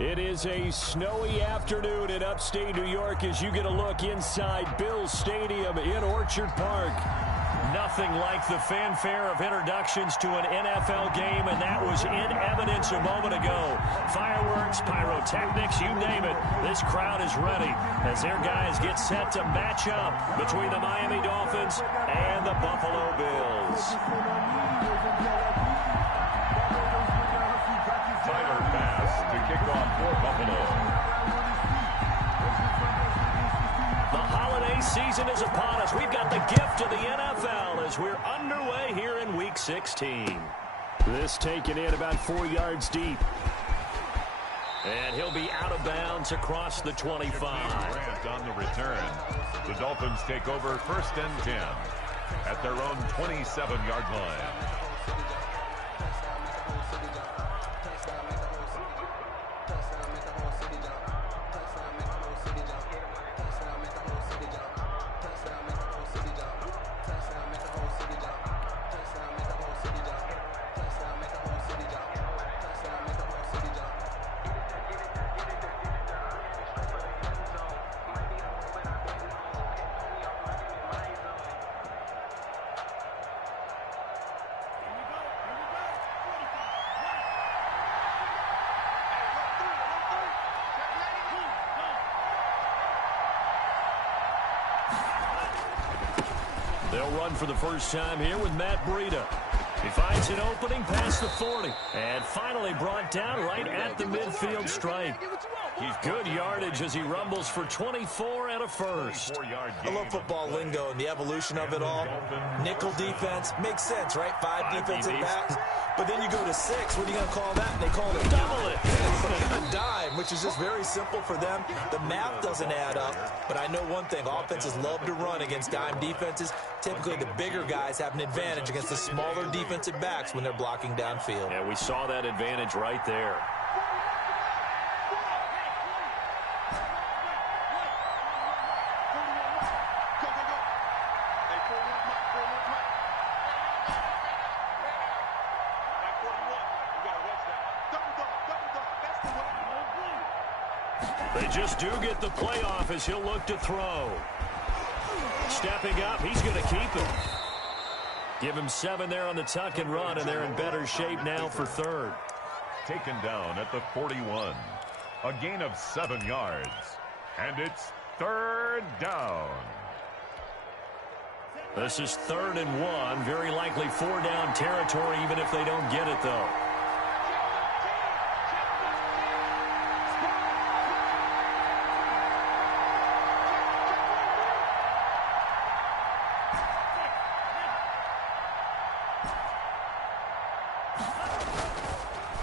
It is a snowy afternoon in upstate New York as you get a look inside Bills Stadium in Orchard Park. Nothing like the fanfare of introductions to an NFL game, and that was in evidence a moment ago. Fireworks, pyrotechnics, you name it. This crowd is ready as their guys get set to match up between the Miami Dolphins and the Buffalo Bills. Tyler pass to kick off for Buffalo. The holiday season is upon us. We've got the gift of the NFL as we're underway here in Week 16. This taken in about 4 yards deep. And he'll be out of bounds across the 25. Grant on the return. The Dolphins take over 1st and 10 at their own 27-yard line. They'll run for the first time here with Matt Breida. He finds an opening past the 40. And finally brought down right at the midfield stripe. Good yardage as he rumbles for 24 and a first. I love football lingo and the evolution of it all. Nickel defense makes sense, right? 5 defensive backs. But then you go to 6. What are you going to call that? And they call it double it. A dime, which is just very simple for them. The math doesn't add up. But I know one thing. Offenses love to run against dime defenses. Typically, the bigger guys have an advantage against the smaller defensive backs when they're blocking downfield. Yeah, we saw that advantage right there. They just do get the playoff as he'll look to throw. Stepping up, he's going to keep it. Give him 7 there on the tuck and run, and they're in better shape now for 3rd. Taken down at the 41. A gain of 7 yards. And it's 3rd down. This is 3rd and 1. Very likely 4-down territory, even if they don't get it, though.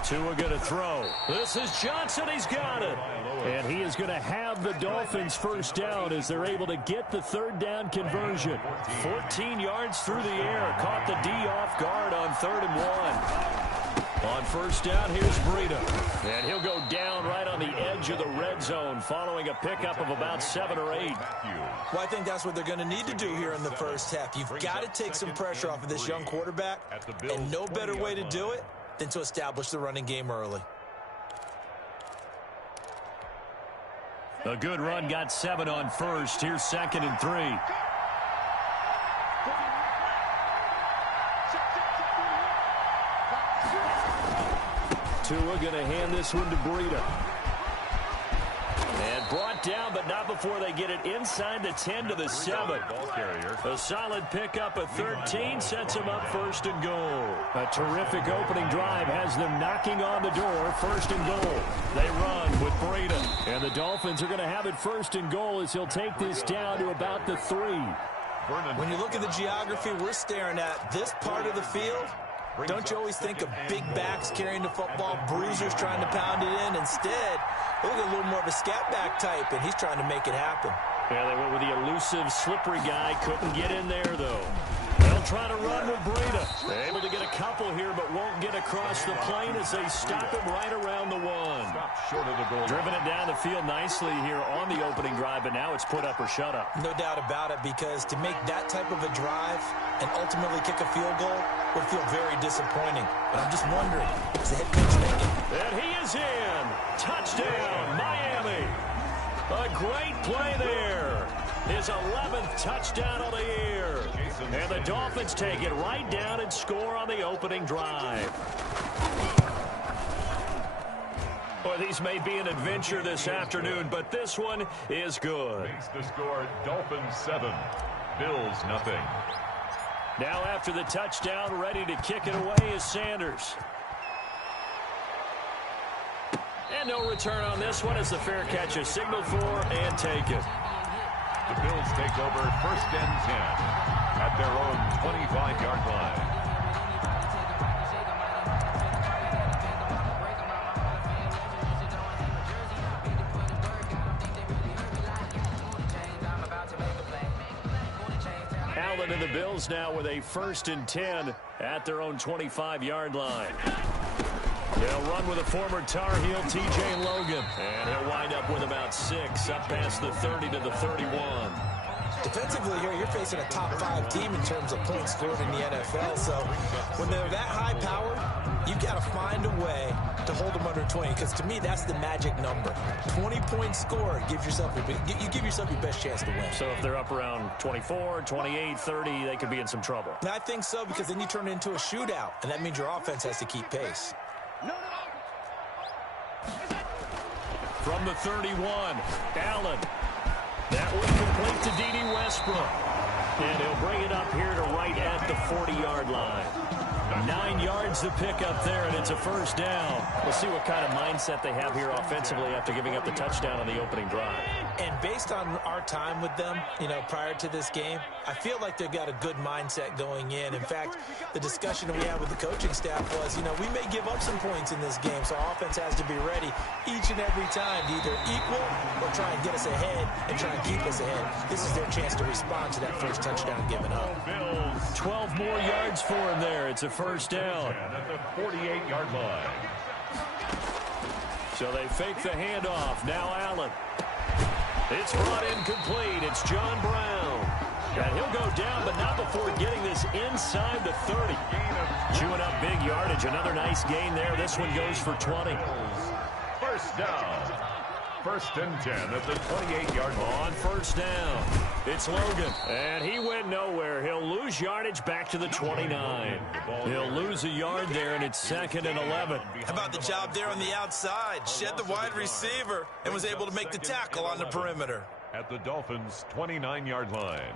Tua going to throw. This is Johnson. He's got it. And he is going to have the Dolphins first down as they're able to get the 3rd down conversion. 14 yards through the air. Caught the D off guard on 3rd and 1. On first down, here's Breida. And he'll go down right on the edge of the red zone following a pickup of about 7 or 8. Well, I think that's what they're going to need to do here in the first half. You've got to take some pressure off of this young quarterback. And no better way to do it than to establish the running game early. A good run, got 7 on first. Here's 2nd and 3. Tua going to hand this one to Breida. And brought down, but not before they get it inside the 10 to the 7. A solid pickup of 13 sets them up 1st and goal. A terrific opening drive has them knocking on the door. 1st and goal. They run with Breida. And the Dolphins are going to have it 1st and goal as he'll take this down to about the 3. When you look at the geography we're staring at, this part of the field, don't you always think of big backs carrying the football, bruisers trying to pound it in? Instead, look at a little more of a scat back type, and he's trying to make it happen. Yeah, they went with the elusive, slippery guy. Couldn't get in there, though. They'll trying to run with Breida. Able to get a couple here, but won't get across the plane as they stop him right around the 1. Short of the goal. Driven it down the field nicely here on the opening drive, but now it's put up or shut up. No doubt about it, because to make that type of a drive and ultimately kick a field goal would feel very disappointing. But I'm just wondering, is the head coach thinking? And he is in. Touchdown, Miami. A great play there. His 11th touchdown of the year. And the Dolphins take it right down and score on the opening drive. Boy, these may be an adventure this afternoon, but this one is good. Makes the score Dolphins 7, Bills nothing. Now after the touchdown, ready to kick it away is Sanders. And no return on this one as the fair catch is signaled for and taken. The Bills take over 1st and 10 at their own 25-yard line. Allen and the Bills now with a 1st and 10 at their own 25-yard line. They'll run with a former Tar Heel, T.J. Logan. And he'll wind up with about 6, up past the 30 to the 31. Defensively here, you're facing a top 5 team in terms of points scored in the NFL. So when they're that high powered, you've got to find a way to hold them under 20. Because to me, that's the magic number. 20 points scored gives yourself you give yourself your best chance to win. So if they're up around 24, 28, 30, they could be in some trouble. And I think so, because then you turn it into a shootout, and that means your offense has to keep pace. From the 31, Allen. That one complete to D.D. Westbrook. And he'll bring it up here to right at the 40-yard line. 9 yards to pick up there, and it's a 1st down. We'll see what kind of mindset they have here offensively after giving up the touchdown on the opening drive. And based on our time with them, prior to this game, I feel like they've got a good mindset going in. In fact, the discussion we had with the coaching staff was, we may give up some points in this game, so our offense has to be ready each and every time to either equal or try and get us ahead and try and keep us ahead. This is their chance to respond to that first touchdown given up. 12 more yards for him there. It's a 1st down. At the 48-yard line. So they fake the handoff. Now Allen. It's brought in complete. It's John Brown. And he'll go down, but not before getting this inside the 30. Chewing up big yardage. Another nice gain there. This one goes for 20. 1st down. 1st and 10 at the 28-yard line. On 1st down, it's Logan. And he went nowhere. He'll lose yardage back to the 29. He'll lose a yard there, and it's 2nd and 11. How about the job there on the outside? Shed the wide receiver and was able to make the tackle on the perimeter. At the Dolphins' 29-yard line.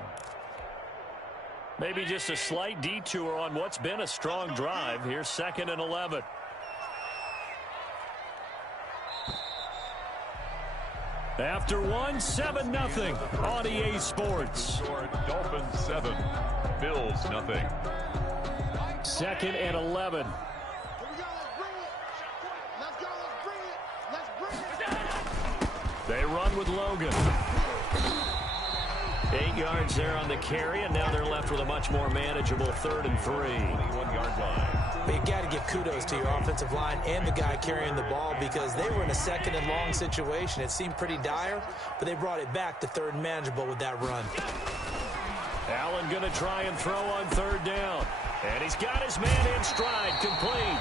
Maybe just a slight detour on what's been a strong drive. Here's 2nd and 11. After 7-0 on EA Sports. Dolphins 7, Bills nothing. 2nd and 11. They run with Logan. 8 yards there on the carry, and now they're left with a much more manageable 3rd and 3. 21-yard line. But you got to give kudos to your offensive line and the guy carrying the ball, because they were in a 2nd and long situation. It seemed pretty dire, but they brought it back to 3rd and manageable with that run. Allen going to try and throw on 3rd down. And he's got his man in stride, complete.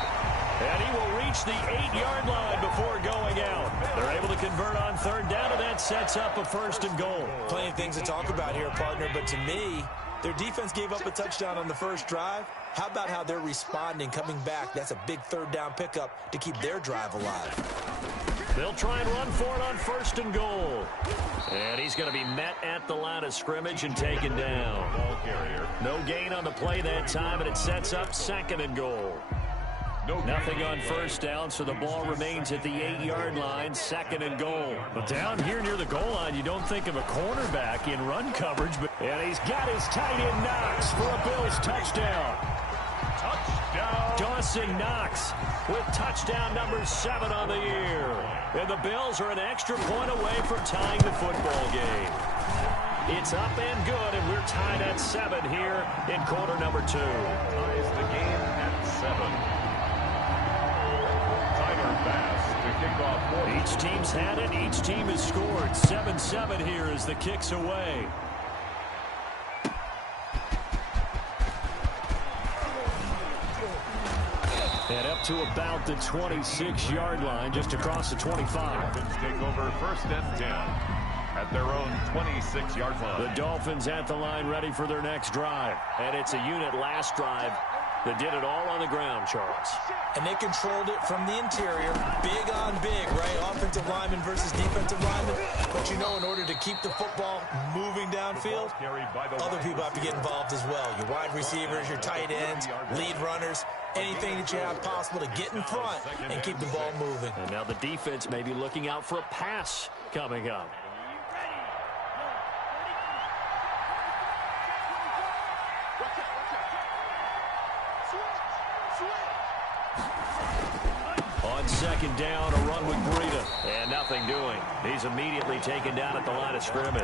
And he will reach the 8-yard line before going out. They're able to convert on 3rd down, and that sets up a 1st and goal. Plenty of things to talk about here, partner, but to me, their defense gave up a touchdown on the first drive. How about how they're responding, coming back? That's a big 3rd down pickup to keep their drive alive. They'll try and run for it on 1st and goal. And he's going to be met at the line of scrimmage and taken down. Ball carrier. No gain on the play that time, and it sets up 2nd and goal. Nothing on 1st down, so the ball remains at the 8-yard line, 2nd and goal. But down here near the goal line, you don't think of a cornerback in run coverage. And he's got his tight end Knox for a Bills touchdown. Touchdown. Dawson Knox with touchdown number 7 on the year. And the Bills are an extra point away from tying the football game. It's up and good, and we're tied at 7 here in quarter number 2. Ties the game at 7. Tyler Bass to kick off quarter. Each team's had it. Each team has scored. 7-7 here as the kick's away. And up to about the 26-yard line, just across the 25. Dolphins take over 1st and 10 at their own 26-yard line. The Dolphins at the line, ready for their next drive. And it's a unit last drive that did it all on the ground, Charles. And they controlled it from the interior. Big on big, right? Offensive lineman versus defensive lineman. But you know, in order to keep the football moving downfield, other people have to get involved as well. Your wide receivers, your tight ends, lead runners, anything that you have possible to get in front and keep the ball moving. And now the defense may be looking out for a pass coming up. On 2nd down, a run with Breida. And nothing doing. He's immediately taken down at the line of scrimmage.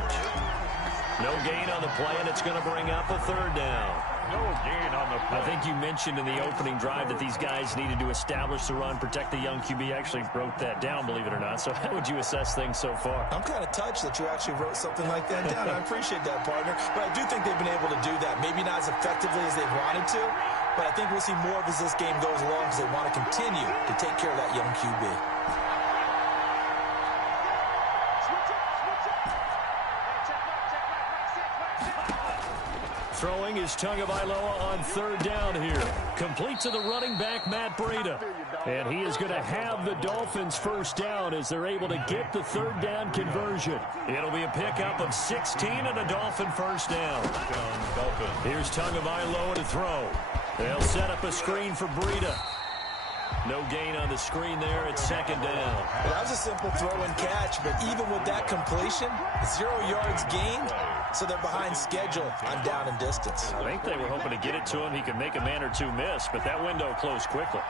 No gain on the play, and it's going to bring up a 3rd down. No gain on the play. I think you mentioned in the opening drive that these guys needed to establish the run, protect the young QB. Actually wrote that down, believe it or not. So how would you assess things so far? I'm kind of touched that you actually wrote something like that down. I appreciate that, partner. But I do think they've been able to do that. Maybe not as effectively as they wanted to, but I think we'll see more of as this game goes along because they want to continue to take care of that young QB. Throwing is Tagovailoa on 3rd down here. Complete to the running back, Matt Breida. And he is going to have the Dolphins 1st down as they're able to get the 3rd down conversion. It'll be a pickup of 16 and a Dolphin 1st down. Here's Tagovailoa to throw. They'll set up a screen for Breida. No gain on the screen there at 2nd down. Well, that was a simple throw and catch, but even with that completion, 0 yards gained, so they're behind schedule on down and distance. I think they were hoping to get it to him. He could make a man or two miss, but that window closed quickly.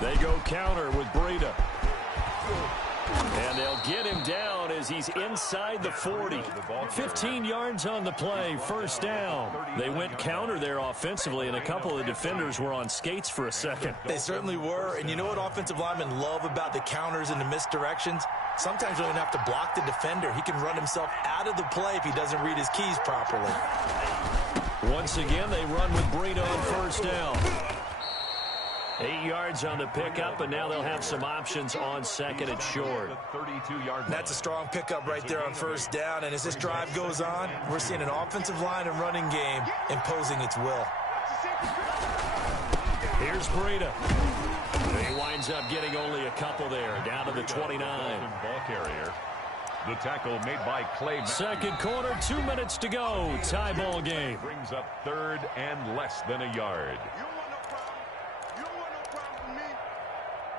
They go counter with Breida. And they'll get him down as he's inside the 40. 15 yards on the play, 1st down. They went counter there offensively, and a couple of the defenders were on skates for a second. They certainly were, and you know what offensive linemen love about the counters and the misdirections? Sometimes you don't even have to block the defender. He can run himself out of the play if he doesn't read his keys properly. Once again, they run with Breida on 1st down. 8 yards on the pickup, and now they'll have some options on 2nd and short. That's a strong pickup right there on 1st down, and as this drive goes on, we're seeing an offensive line and running game imposing its will. Here's Breida. He winds up getting only a couple there, down to the 29. Ball carrier. The tackle made by Clay. 2nd quarter, 2 minutes to go. Tie ball game. Brings up 3rd and less than a yard.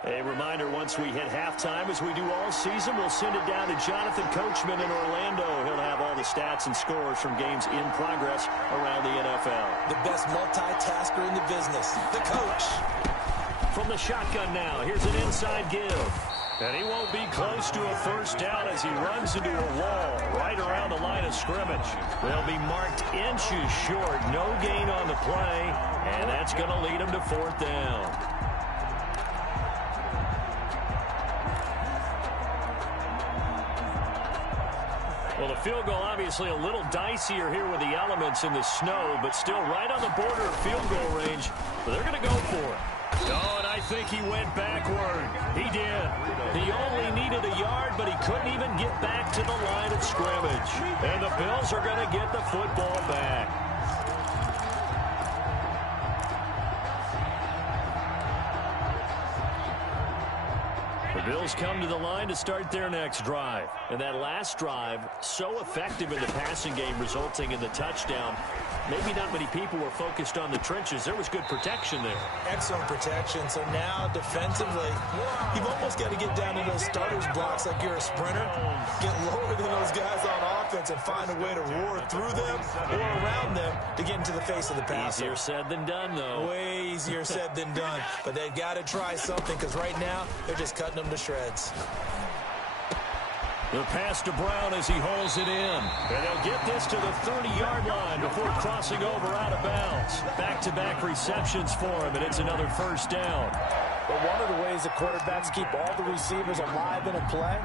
A reminder, once we hit halftime, as we do all season, we'll send it down to Jonathan Coachman in Orlando. He'll have all the stats and scores from games in progress around the NFL. The best multitasker in the business, the coach. From the shotgun now, here's an inside give. And he won't be close to a 1st down as he runs into a wall right around the line of scrimmage. They'll be marked inches short. No gain on the play, and that's going to lead him to 4th down. Well, the field goal obviously a little dicier here with the elements in the snow, but still right on the border of field goal range. But they're going to go for it. Oh, and I think he went backward. He did. He only needed a yard, but he couldn't even get back to the line of scrimmage. And the Bills are going to get the football back. The Bills come to the line to start their next drive. And that last drive, so effective in the passing game, resulting in the touchdown. Maybe not many people were focused on the trenches. There was good protection there. Excellent protection. So now defensively, you've almost got to get down to those starters blocks like you're a sprinter. Get lower than those guys on defense and find a way to roar through them or around them to get into the face of the passer. Easier said than done, though. Way easier said than done. But they've got to try something because right now they're just cutting them to shreds. The pass to Brown as he holds it in. And they'll get this to the 30-yard line before crossing over out of bounds. Back-to-back receptions for him, and it's another first down. But one of the ways the quarterbacks keep all the receivers alive in a play,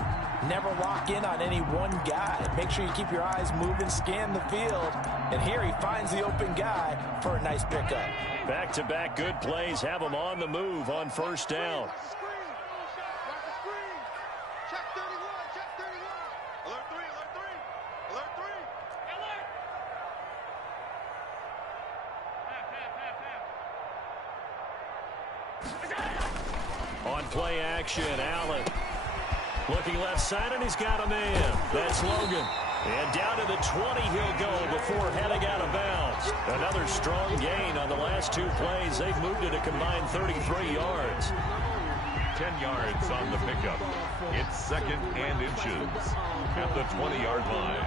never lock in on any one guy. Make sure you keep your eyes moving, scan the field. And here he finds the open guy for a nice pickup. Back-to-back good plays have him on the move on first down. On play action, Allen. Looking left side, and he's got a man. That's Logan. And down to the 20 he'll go before heading out of bounds. Another strong gain on the last two plays. They've moved it a combined 33 yards. 10 yards on the pickup. It's second and inches at the 20-yard line.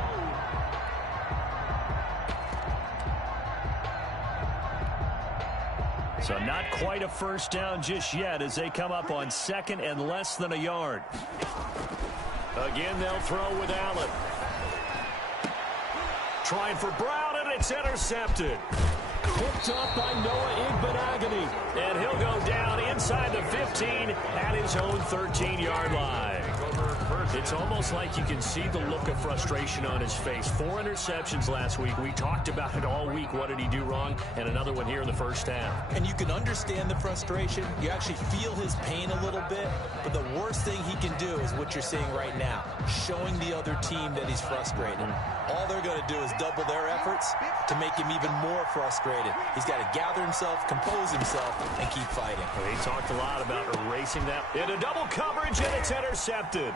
So not quite a first down just yet as they come up on second and less than a yard. Again, they'll throw with Allen. Trying for Brown, and it's intercepted. Picked up by Noah Igbenogany. And he'll go down inside the 15 at his own 13-yard line. It's almost like you can see the look of frustration on his face. 4 interceptions last week. We talked about it all week. What did he do wrong? And another one here in the first half. And you can understand the frustration. You actually feel his pain a little bit. But the worst thing he can do is what you're seeing right now, showing the other team that he's frustrated. All they're going to do is double their efforts to make him even more frustrated. He's got to gather himself, compose himself, and keep fighting. He talked a lot about erasing that. Into double coverage, and it's intercepted.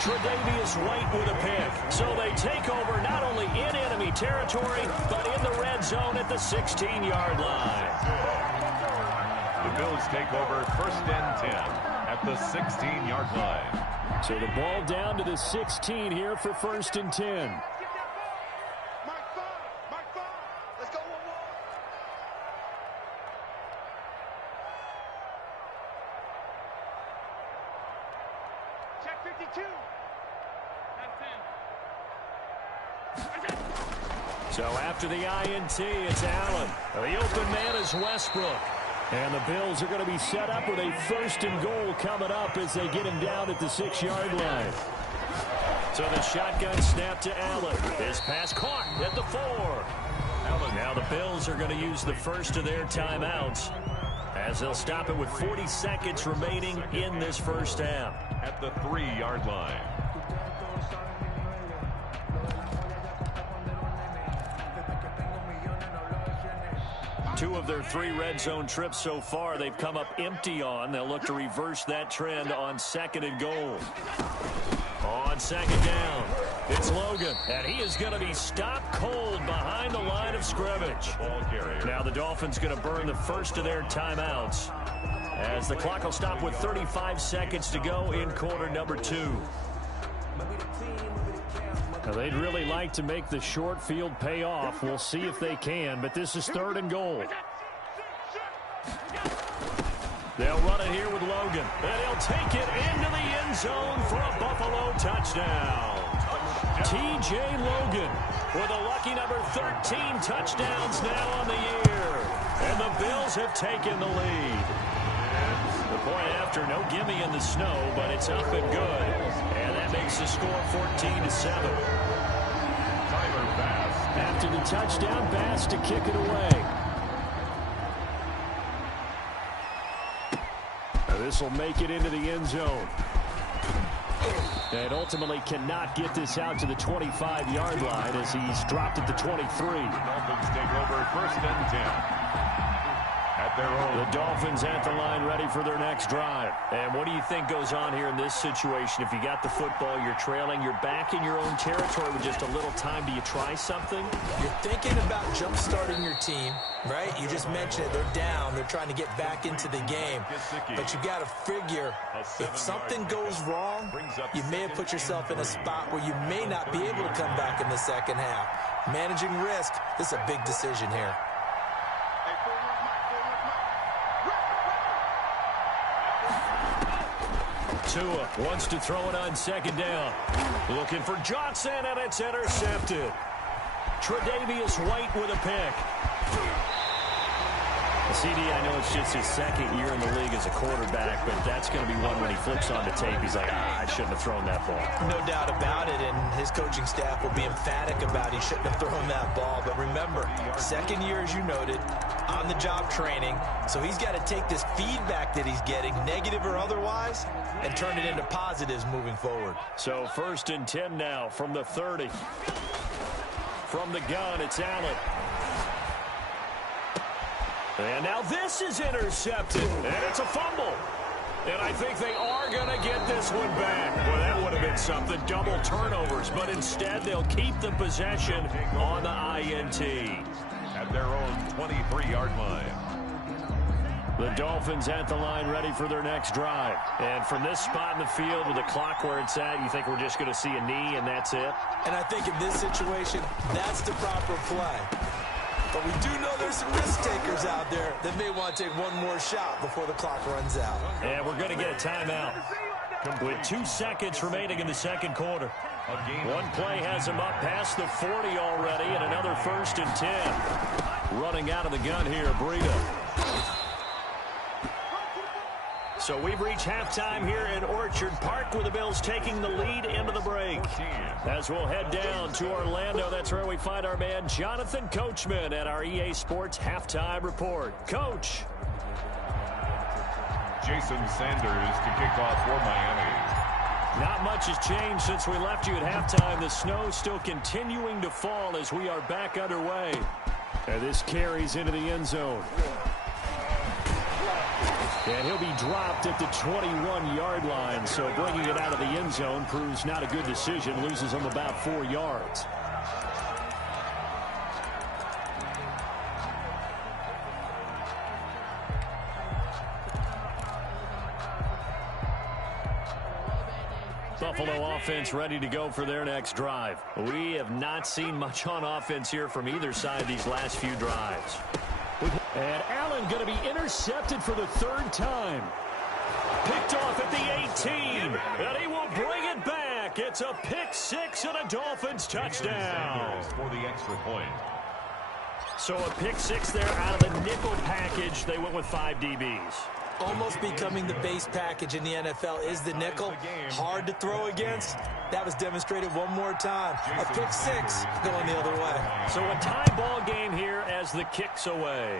Tre'Davious White with a pick. So they take over not only in enemy territory, but in the red zone at the 16-yard line. The Bills take over first and 10 at the 16-yard line. So the ball down to the 16 here for first and 10. So after the INT, it's Allen. The open man is Westbrook. And the Bills are going to be set up with a first and goal coming up as they get him down at the 6-yard line. So the shotgun snap to Allen. His pass caught at the 4. Now the Bills are going to use the first of their timeouts as they'll stop it with 40 seconds remaining in this first half. At the 3-yard line. Two of their 3 red zone trips so far, they've come up empty on. They'll look to reverse that trend on second and goal. On second down, it's Logan, and he is going to be stopped cold behind the line of scrimmage. Now the Dolphins going to burn the first of their timeouts as the clock will stop with 35 seconds to go in quarter number 2. Now they'd really like to make the short field pay off. We'll see if they can, but this is third and goal. They'll run it here with Logan, and he'll take it into the end zone for a Buffalo touchdown. T.J. Logan with a lucky number 13 touchdowns now on the year. And the Bills have taken the lead. The point after, no gimme in the snow, but it's up and good. And that makes the score 14-7. Tyler Bass. After the touchdown, Bass to kick it away. This will make it into the end zone. And ultimately cannot get this out to the 25-yard line as he's dropped at the 23. Dolphins take over first and 10. at their own. The Dolphins at the line ready for their next drive. And what do you think goes on here in this situation? If you got the football, you're trailing, you're back in your own territory with just a little time. Do you try something? You're thinking about jump-starting your team, right? You just mentioned it. They're down. They're trying to get back into the game. But you got to figure if something goes wrong, you may have put yourself in a spot where you may not be able to come back in the second half. Managing risk, this is a big decision here. Tua wants to throw it on second down. Looking for Johnson, and it's intercepted. Tre'Davious White with a pick. CD, I know it's just his second year in the league as a quarterback, but that's going to be one when he flips on the tape. He's like, I shouldn't have thrown that ball. No doubt about it, and his coaching staff will be emphatic about he shouldn't have thrown that ball. But remember, second year, as you noted, on-the-job training, so he's got to take this feedback that he's getting, negative or otherwise, and turn it into positives moving forward. So 1st and 10 now from the 30. From the gun, it's Allen. And now this is intercepted, and it's a fumble. And I think they are going to get this one back. Well, that would have been something, double turnovers, but instead they'll keep the possession on the INT. At their own 23-yard line. The Dolphins at the line ready for their next drive. And from this spot in the field with the clock where it's at, you think we're just going to see a knee and that's it? And I think in this situation, that's the proper play. But we do know there's some risk takers out there that may want to take one more shot before the clock runs out. And we're going to get a timeout with 2 seconds remaining in the second quarter. One play has him up past the 40 already, and another 1st and 10. Running out of the gun here, Breida. So we've reached halftime here in Orchard Park with the Bills taking the lead into the break. As we'll head down to Orlando, that's where we find our man Jonathan Coachman at our EA Sports Halftime Report. Coach. Jason Sanders to kick off for Miami. Not much has changed since we left you at halftime. The snow still continuing to fall as we are back underway. And this carries into the end zone. And he'll be dropped at the 21-yard line, so bringing it out of the end zone proves not a good decision, loses him about 4 yards. Buffalo offense ready to go for their next drive. We have not seen much on offense here from either side these last few drives. And Allen going to be intercepted for the 3rd time. Picked off at the 18, and he will bring it back. It's a pick 6 and a Dolphins touchdown. For the extra point. So a pick 6 there out of the nickel package. They went with 5 DBs. Almost becoming the base package in the NFL is the nickel. Hard to throw against. That was demonstrated one more time. A pick 6 going the other way. So a tie ball game here as the kick's away.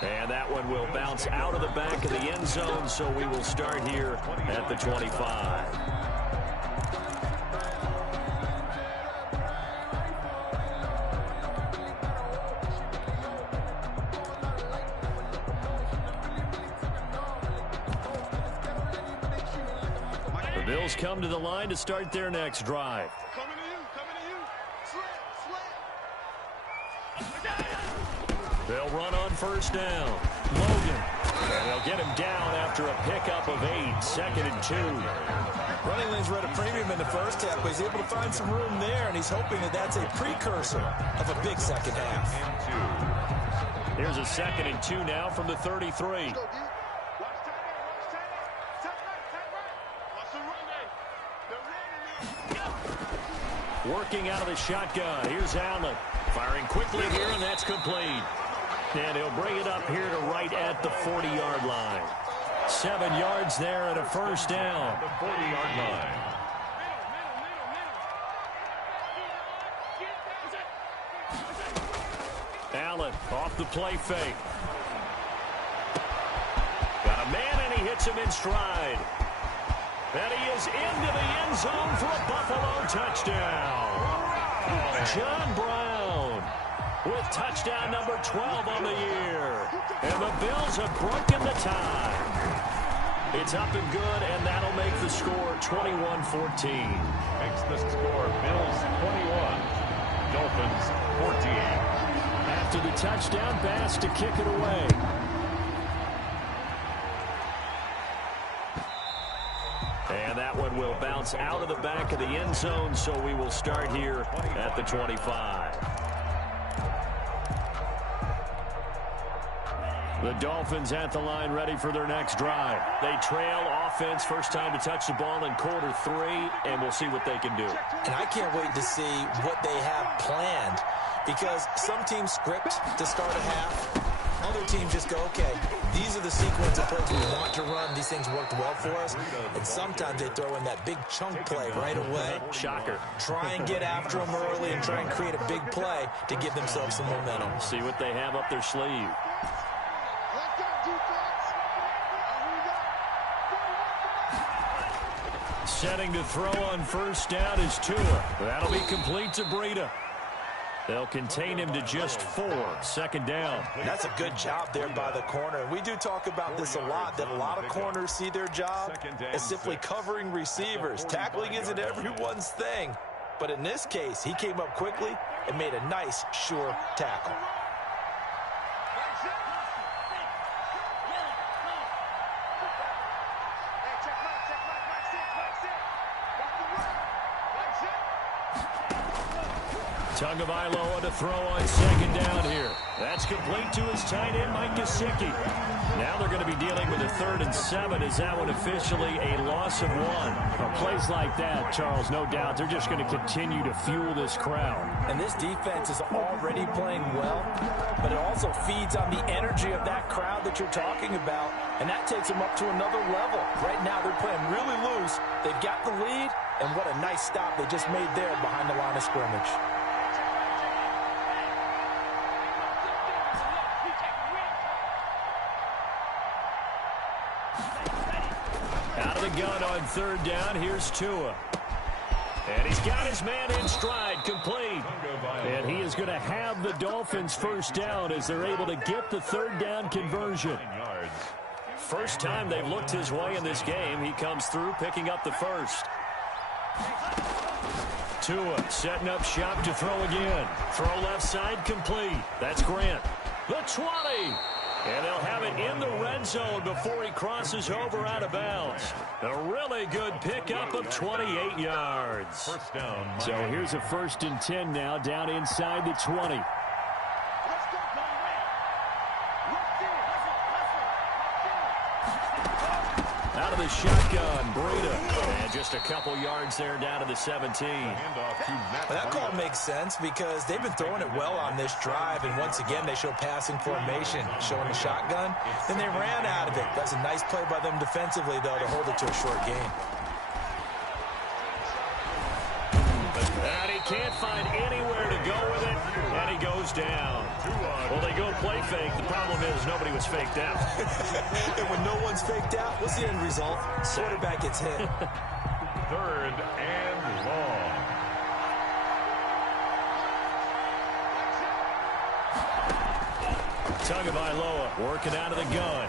And that one will bounce out of the back of the end zone, so we will start here at the 25. The Bills come to the line to start their next drive. They'll run on 1st down. Logan. And they'll get him down after a pickup of 8. 2nd and 2. Running lanes were at a premium in the first half, but he's able to find some room there, and he's hoping that that's a precursor of a big second half. Here's a 2nd and 2 now from the 33. Working out of the shotgun. Here's Allen. Firing quickly here, and that's complete. And he'll bring it up here to right at the 40-yard line. 7 yards there and a 1st down. The 40-yard line. Allen off the play fake. Got a man, and he hits him in stride. And he is into the end zone for a Buffalo touchdown. John Brown. with touchdown number 12 on the year. And the Bills have broken the tie. It's up and good, and that'll make the score 21-14. Makes the score Bills 21, Dolphins 14. After the touchdown, Bass to kick it away. And that one will bounce out of the back of the end zone, so we will start here at the 25. The Dolphins at the line, ready for their next drive. They trail offense, first time to touch the ball in quarter 3, and we'll see what they can do. And I can't wait to see what they have planned, because some teams script to start a half. Other teams just go, okay, these are the sequence of plays we want to run. These things worked well for us. And sometimes they throw in that big chunk play right away. Shocker. Try and get after them early and try and create a big play to give themselves some momentum. See what they have up their sleeve. Setting to throw on first down is Tua. That'll be complete to Breida. They'll contain him to just 4. Second down. That's a good job there by the corner. We do talk about this a lot, that a lot of corners see their job as simply covering receivers. Tackling isn't everyone's thing. But in this case, he came up quickly and made a nice, sure tackle. Tagovailoa to throw on second down here. That's complete to his tight end, Mike Gesicki. Now they're going to be dealing with a 3rd and 7. Is that one officially a loss of 1? Plays like that, Charles, no doubt, they're just going to continue to fuel this crowd. And this defense is already playing well, but it also feeds on the energy of that crowd that you're talking about, and that takes them up to another level. Right now they're playing really loose. They've got the lead, and what a nice stop they just made there behind the line of scrimmage. Out of the gun on 3rd down, here's Tua. And he's got his man in stride, complete. And he is going to have the Dolphins first down as they're able to get the 3rd down conversion. First time they've looked his way in this game. He comes through, picking up the first. Tua setting up shop to throw again. Throw left side, complete. That's Grant. The 20. And they'll have it in the red zone before he crosses over out of bounds. A really good pickup of 28 yards. First down. So here's a 1st and 10 now, down inside the 20. Out of the shotgun, Breida. And just a couple yards there down to the 17. That call makes sense because they've been throwing it well on this drive, and once again they show passing formation, showing the shotgun. Then they ran out of it. That's a nice play by them defensively, though, to hold it to a short gain. And he can't find anywhere to go with it, and he goes down. Well, they go play fake. The problem is nobody was faked out. And when no one's faked out, what's the end result? Quarterback gets hit. 3rd and long. Tagovailoa working out of the gun.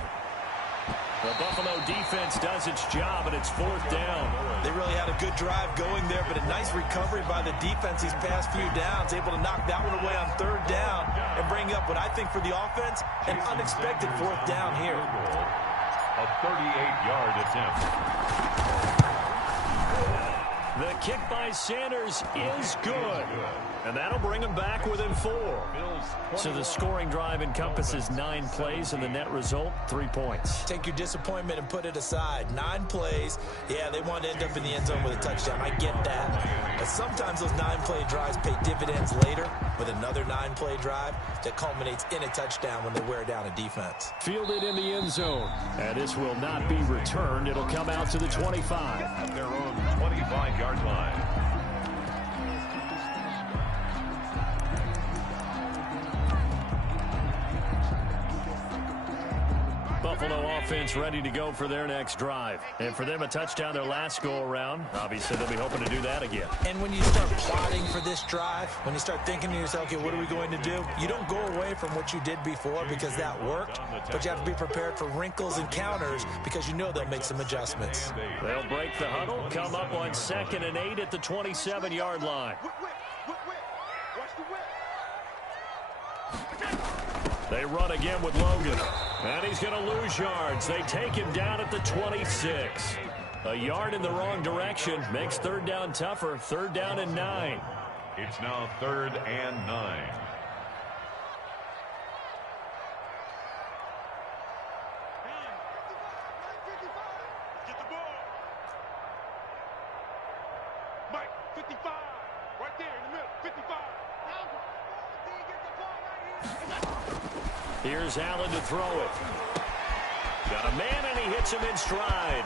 The Buffalo defense does its job, and it's 4th down. They really had a good drive going there, but a nice recovery by the defense these past few downs, able to knock that one away on 3rd down and bring up what I think for the offense, an unexpected 4th down here. A 38-yard attempt. The kick by Sanders is good. And that'll bring him back within 4. So the scoring drive encompasses 9 plays, and the net result, 3 points. Take your disappointment and put it aside. 9 plays. Yeah, they want to end up in the end zone with a touchdown. I get that. But sometimes those 9-play drives pay dividends later with another 9-play drive that culminates in a touchdown when they wear down a defense. Fielded in the end zone. And this will not be returned. It'll come out to the 25. At their own 25-yard line. Buffalo offense ready to go for their next drive. And for them, a touchdown their last go-around. Obviously, they'll be hoping to do that again. And when you start plotting for this drive, when you start thinking to yourself, okay, what are we going to do? You don't go away from what you did before because that worked, but you have to be prepared for wrinkles and counters because you know they'll make some adjustments. They'll break the huddle, come up on 2nd and 8 at the 27-yard line. They run again with Logan. And he's going to lose yards. They take him down at the 26. A yard in the wrong direction makes 3rd down tougher. 3rd down and 9. It's now 3rd and 9. Get the ball. Mike, 55. Right there in the middle. 55. Here's Allen to throw it. Got a man, and he hits him in stride.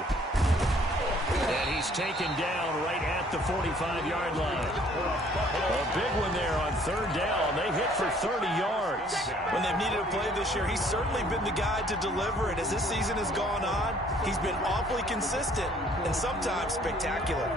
And he's taken down right at the 45-yard line. A big one there on 3rd down. They hit for 30 yards. When they've needed a play this year, he's certainly been the guy to deliver. And as this season has gone on, he's been awfully consistent and sometimes spectacular.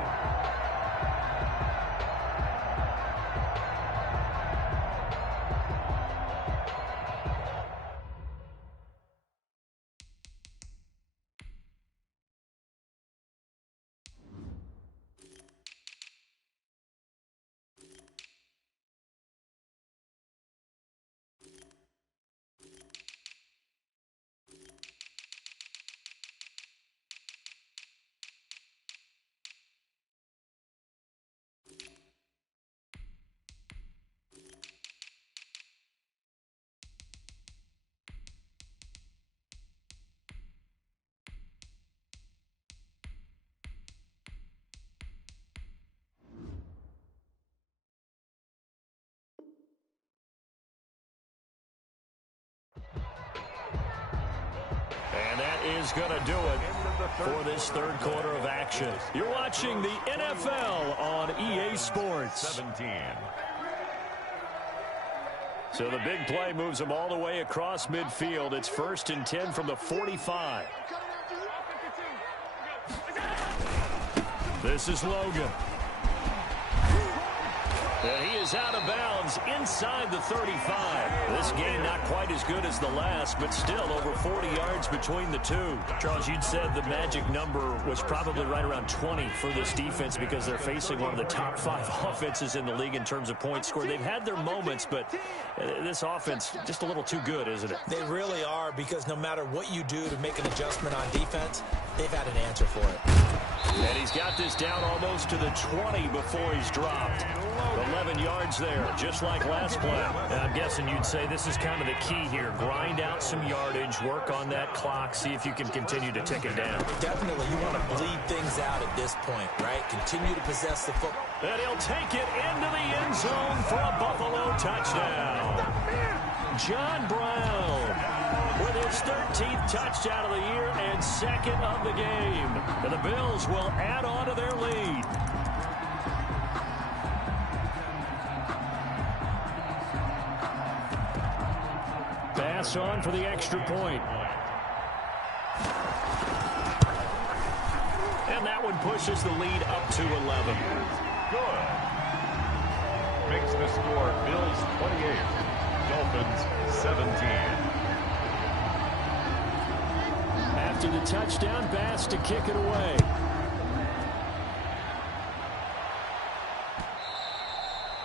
And that is going to do it for this 3rd quarter of action. You're watching the NFL on EA Sports. 17. So the big play moves them all the way across midfield. It's 1st and 10 from the 45. This is Logan. And he is out of bounds inside the 35. This game not quite as good as the last, but still over 40 yards between the two. Charles, you'd said the magic number was probably right around 20 for this defense because they're facing one of the top 5 offenses in the league in terms of points scored. They've had their moments, but this offense just a little too good, isn't it? They really are, because no matter what you do to make an adjustment on defense, they've had an answer for it. And he's got this down almost to the 20 before he's dropped. 11 yards there, just like last play. And I'm guessing you'd say this is kind of the key here. Grind out some yardage, work on that clock, see if you can continue to tick it down. Definitely, you want to bleed things out at this point, right? Continue to possess the football. And he'll take it into the end zone for a Buffalo touchdown. John Brown with his 13th touchdown of the year and 2nd of the game. And the Bills will add on to their lead. Pass on for the extra point. And that one pushes the lead up to 11. Good. Makes the score Bills 28, Dolphins 17. After the touchdown, Bass to kick it away.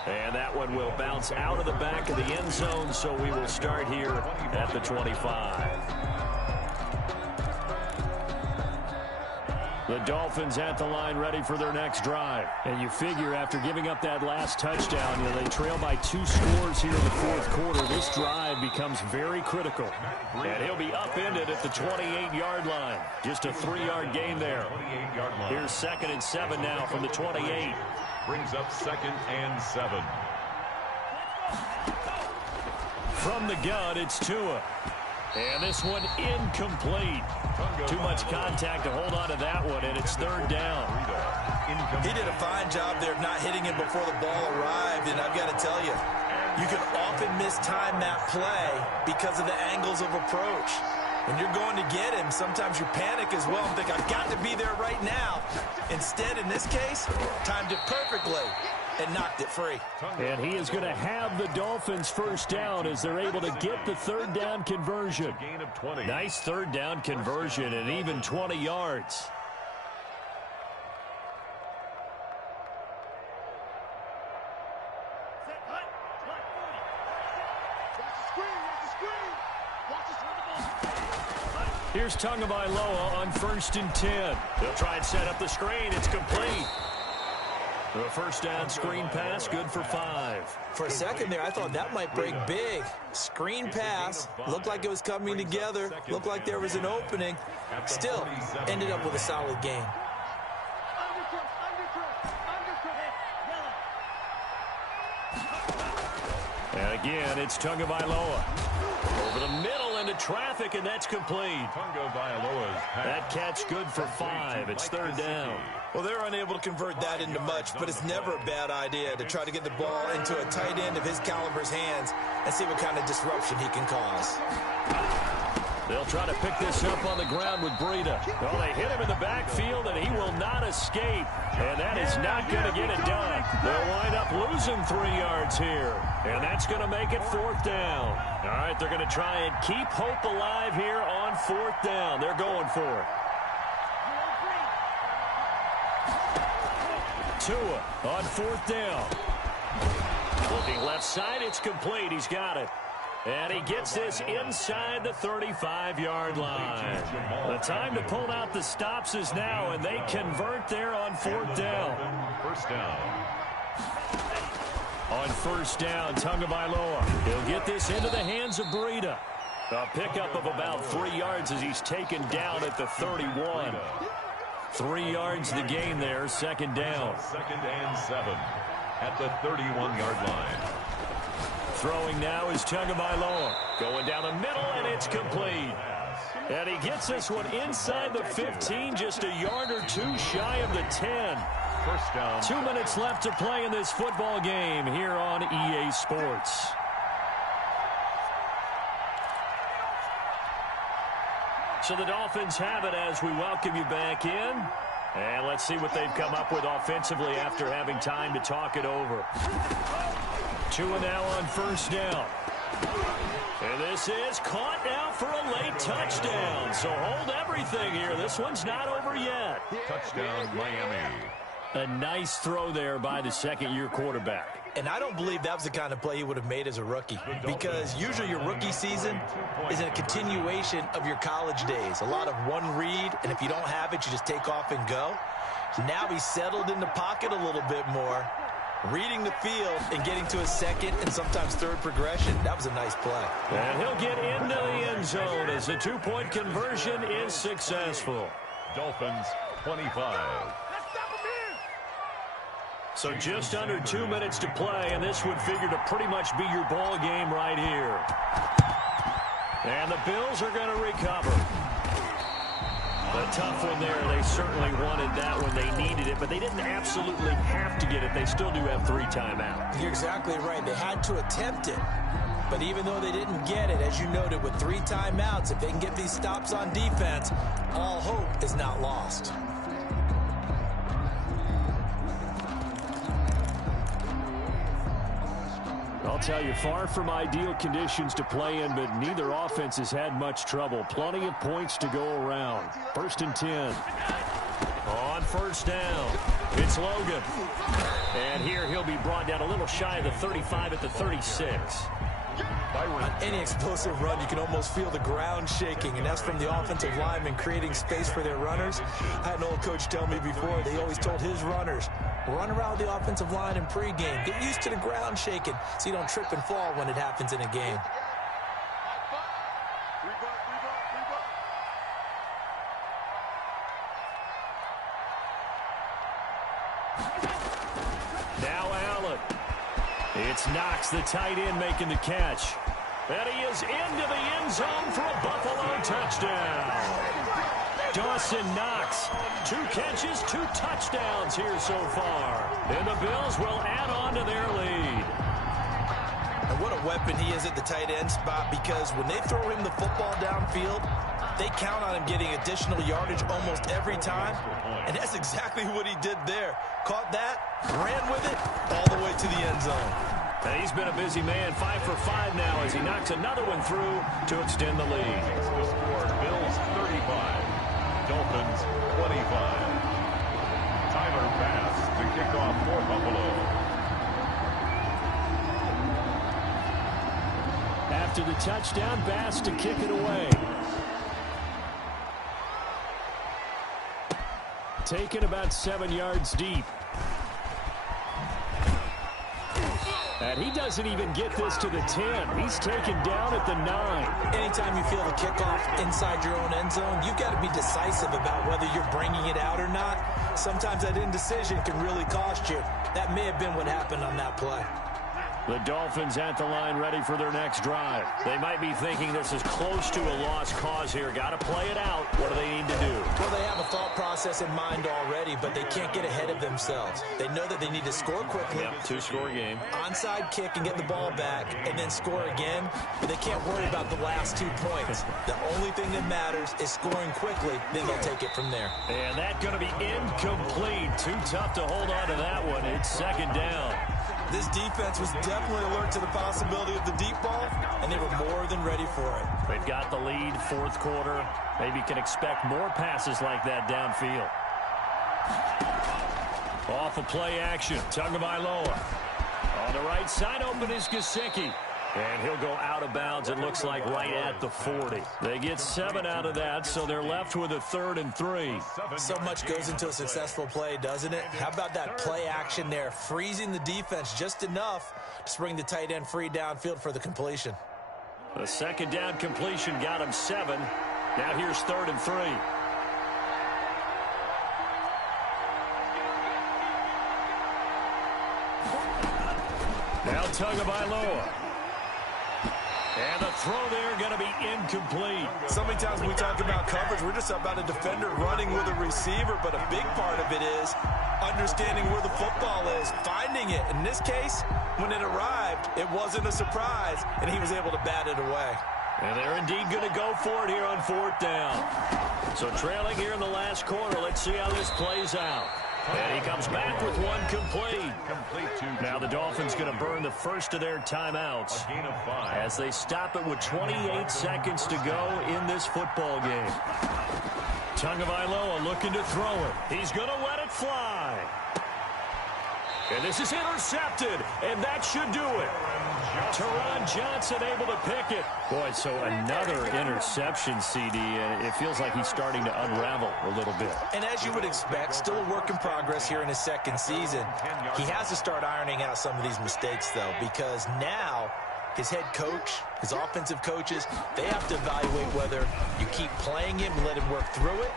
And that one will bounce out of the back of the end zone, so we will start here at the 25. The Dolphins at the line ready for their next drive. And you figure after giving up that last touchdown, they trail by 2 scores here in the 4th quarter. This drive becomes very critical. And he'll be upended at the 28-yard line. Just a 3-yard gain there. Here's 2nd and 7 now from the 28. Brings up 2nd and 7. From the gun, it's Tua. And this one incomplete. Too much contact to hold on to that one, and it's 3rd down. He did a fine job there of not hitting him before the ball arrived, and I've got to tell you, you can often mistime that play because of the angles of approach. When you're going to get him, sometimes you panic as well and think, I've got to be there right now. Instead, in this case, timed it perfectly and knocked it free. And he is going to have the Dolphins first down as they're able to get the third down conversion. Nice third down conversion and even 20 yards. Here's Tagovailoa on 1st and 10. They'll try and set up the screen. It's complete. The first down screen pass, good for 5. For a second there, I thought that might break big. Screen pass, looked like it was coming together, looked like there was an opening. Still, ended up with a solid gain. And again, it's Tagovailoa. Over the middle into traffic, and that's complete. That catch good for 5. It's third down. Well, they're unable to convert that into much, but it's never a bad idea to try to get the ball into a tight end of his caliber's hands and see what kind of disruption he can cause. They'll try to pick this up on the ground with Breida. Well, they hit him in the backfield, and he will not escape. And that is not going to get it done. They'll wind up losing 3 yards here. And that's going to make it 4th down. All right, they're going to try and keep hope alive here on 4th down. They're going for it. Tua on 4th down. Looking left side, it's complete. He's got it. And he gets this inside the 35-yard line. The time to pull out the stops is now, and they convert there on 4th down. First down. On 1st down, Tagovailoa. He'll get this into the hands of Breida. A pickup of about 3 yards as he's taken down at the 31. 3 yards the gain there, 2nd down. 2nd and 7 at the 31-yard line. Throwing now is Tagovailoa. Going down the middle, and it's complete. And he gets this one inside the 15, just a yard or 2 shy of the 10. First down. 2 minutes left to play in this football game here on EA Sports. So the Dolphins have it as we welcome you back in. And let's see what they've come up with offensively after having time to talk it over. Tua now on 1st down. And this is caught now for a late touchdown. So hold everything here. This one's not over yet. Touchdown, Miami. A nice throw there by the second-year quarterback. And I don't believe that was the kind of play he would have made as a rookie, because usually your rookie season is a continuation of your college days. A lot of one read, and if you don't have it, you just take off and go. Now he's settled in the pocket a little bit more, reading the field and getting to a second and sometimes third progression. That was a nice play. And he'll get into the end zone as the 2-point conversion is successful. Dolphins 25. So just under 2 minutes to play, and this would figure to pretty much be your ball game right here. And the Bills are going to recover. A tough one there. They certainly wanted that when they needed it, but they didn't absolutely have to get it. They still do have 3 timeouts. You're exactly right. They had to attempt it. But even though they didn't get it, as you noted, with 3 timeouts, if they can get these stops on defense, all hope is not lost. I'll tell you, far from ideal conditions to play in, but neither offense has had much trouble. Plenty of points to go around. 1st and 10. On 1st down, it's Logan. And here he'll be brought down a little shy of the 35 at the 36. On any explosive run, you can almost feel the ground shaking, and that's from the offensive linemen creating space for their runners. I had an old coach tell me before, they always told his runners, run around the offensive line in pregame. Get used to the ground shaking so you don't trip and fall when it happens in a game. Now Allen. It's Knox, the tight end, making the catch. And he is into the end zone for a Buffalo touchdown. Dawson Knox, 2 catches, 2 touchdowns here so far. And the Bills will add on to their lead. A And what a weapon he is at the tight end spot, because when they throw him the football downfield, they count on him getting additional yardage almost every time. And that's exactly what he did there. Caught that, ran with it, all the way to the end zone. And he's been a busy man, 5 for 5 now as he knocks another one through to extend the lead. The score, Bills 35, Dolphins 25. Tyler Bass to kick off for Buffalo. After the touchdown, Bass to kick it away. Taken about 7 yards deep. And he doesn't even get this to the 10. He's taken down at the 9. Anytime you feel the kickoff inside your own end zone, you've got to be decisive about whether you're bringing it out or not. Sometimes that indecision can really cost you. That may have been what happened on that play. The Dolphins at the line ready for their next drive. They might be thinking this is close to a lost cause here. Got to play it out. What do they need to do? Well, they have a thought process in mind already, but they can't get ahead of themselves. They know that they need to score quickly. Yep, 2-score game. Onside kick and get the ball back and then score again, but they can't worry about the last 2 points. The only thing that matters is scoring quickly, then they'll take it from there. And that's going to be incomplete. Too tough to hold on to that one. It's second down. This defense was definitely alert to the possibility of the deep ball, and they were more than ready for it. They've got the lead, fourth quarter. Maybe can expect more passes like that downfield. Off of play action, Tagovailoa. On the right side, open is Gesicki. And he'll go out of bounds, it looks like, right at the 40. They get 7 out of that, so they're left with a 3rd and 3. So much goes into a successful play, doesn't it? How about that play action there, freezing the defense just enough to bring the tight end free downfield for the completion. The second down completion got him 7. Now here's 3rd and 3. Now Tagovailoa. And the throw there going to be incomplete. So many times when we talk about coverage, we're just about a defender running with a receiver, but a big part of it is understanding where the football is, finding it. In this case, when it arrived, it wasn't a surprise, and he was able to bat it away. And they're indeed going to go for it here on 4th down. So trailing here in the last quarter, let's see how this plays out. And he comes back with one complete. Now the Dolphins going to burn the first of their timeouts as they stop it with 28 seconds to go in this football game. Tagovailoa looking to throw it. He's going to let it fly. And this is intercepted, and that should do it. Teron Johnson able to pick it. Boy, so another interception, CD, and it feels like he's starting to unravel a little bit. And as you would expect, still a work in progress here in his second season. He has to start ironing out some of these mistakes, though, because now his head coach, his offensive coaches, they have to evaluate whether you keep playing him and let him work through it,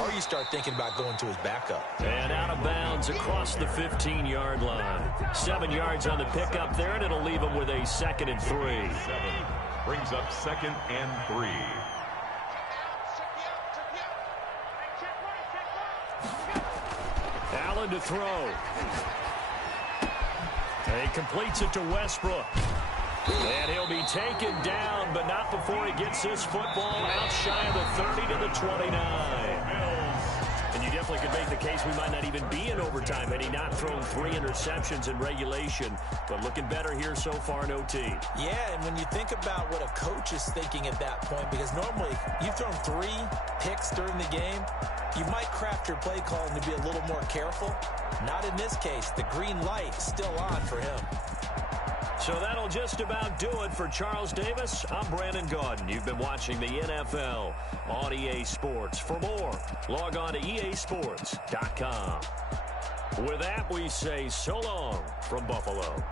or you start thinking about going to his backup. And out of bounds across the 15-yard line. 7 yards on the pickup there, and it'll leave him with a 2nd and 3. 7 brings up 2nd and 3. Allen to throw. And he completes it to Westbrook. And he'll be taken down, but not before he gets this football out shy of the 30 to the 29. And you definitely could make the case we might not even be in overtime had he not thrown 3 interceptions in regulation. But looking better here so far in OT. Yeah, and when you think about what a coach is thinking at that point, because normally you've thrown 3 picks during the game, you might craft your play calling to be a little more careful. Not in this case. The green light is still on for him. So that'll just about do it for Charles Davis. I'm Brandon Gaudin. You've been watching the NFL on EA Sports. For more, log on to easports.com. With that, we say so long from Buffalo.